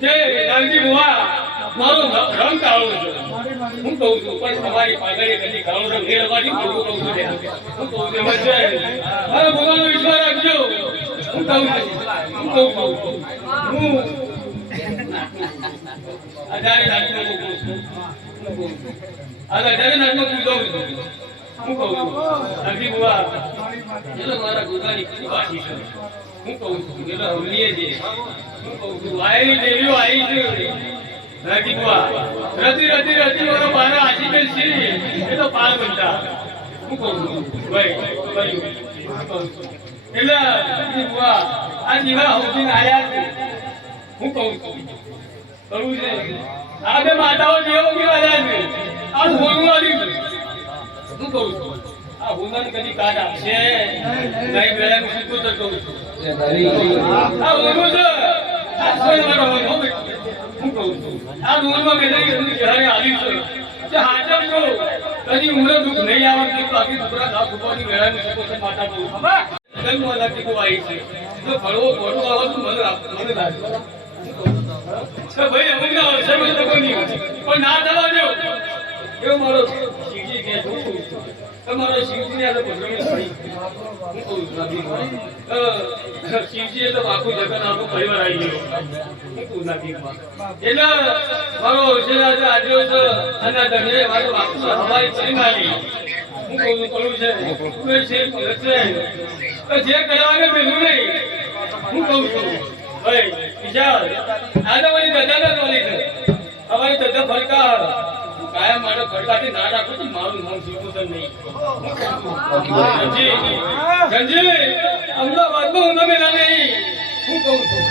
જે નાનજી બુવા મારો રંગ કાળો છે હું કહું છું પણ તમારી પાઘડી કદી કાળો રંગ નહીં લગાડી હું કહું છું હું કહું છું એમાં છે મારા ભગવાનનો વિશ્વાસ રાખજો હું કહું છું હું અજારે નાટકો કહું છું અજારે નાટકો પૂછું છું હું કહું છું નાનજી બુવા એ તો મારા ગુરુની વાસી છે હું કહું છું એ તો હમલીએ છે હું કહું છું આઈ દેવીઓ આઈ છે નાનજી બુવા રતી મારો બારા આશીર્વાદ છે એ તો પાર બનતા હું કહું છું ભાઈ એટલે નાનજી બુવા આ જીવા હોજીને આયા છે હું કહું છું કરવું છે આ બે માતાઓ જેવો કે આવ્યા છે આ હોનું આવ્યું હું કહું છું આ હોનાને કદી કાઢ આપશે નહીં બેન હું કહું છું આ હોનું છે આ સોય મારો હોનો હું કહું છું આ હોનમાં મેં જ્યારે આવ્યું છે જે હાજર છો કદી ઉમરે દુઃખ નહીં આવડતું બાકી દુકરા ના ફૂટવાની વેળાની શકો છે માતા કહું જન્મ લાગતી કોઈ આવી છે તો ભણવો ભણવું આવતું મને લાગે તો ભાઈ અમુક ના અવસરમાં તો કોઈ નહીં પણ ના થવા દો એવો મારો શિવજી કે છું તમારો શિવજીને આ પધરામણી થઈ હું કહું શિવજી એ તો આખું જગત આખું પરિવાર આવી ગયો હું કહું નથી એટલે મારો અવસર આજે અને તમે મારો આખું અમારી પરિમારી હું કહું કરું છે જે કરવાને મેલું નહીં હું કહું છું ભાઈ વિચાર આજે મારી દાદાના ટોલી છે અમારી દાદા ફરકા કાયમ મારો ફરકાથી ના રાખો તો મારું નામ શીખવું નહીં ગંજી અમદાવાદમાં હું મેલા નહીં હું કહું છું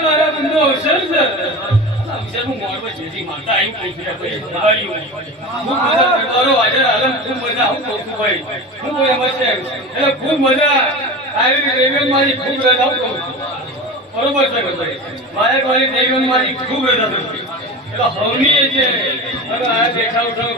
મારા બંધુ અવસર છે હું મોડમાં જેથી માતા આવી કહું છું ભાઈ ખૂબ મજા હું કહું છું ભાઈ હું કોઈ એમાં છે એટલે ખૂબ મજા આવી દેવીઓને મારી ખૂબ રજા હું કહું છું બરોબર છે ભાઈ મારી દેવીઓને મારી ખૂબ રજા થતી એટલે હવની છે અને આ દેખાવ ઉઠાવ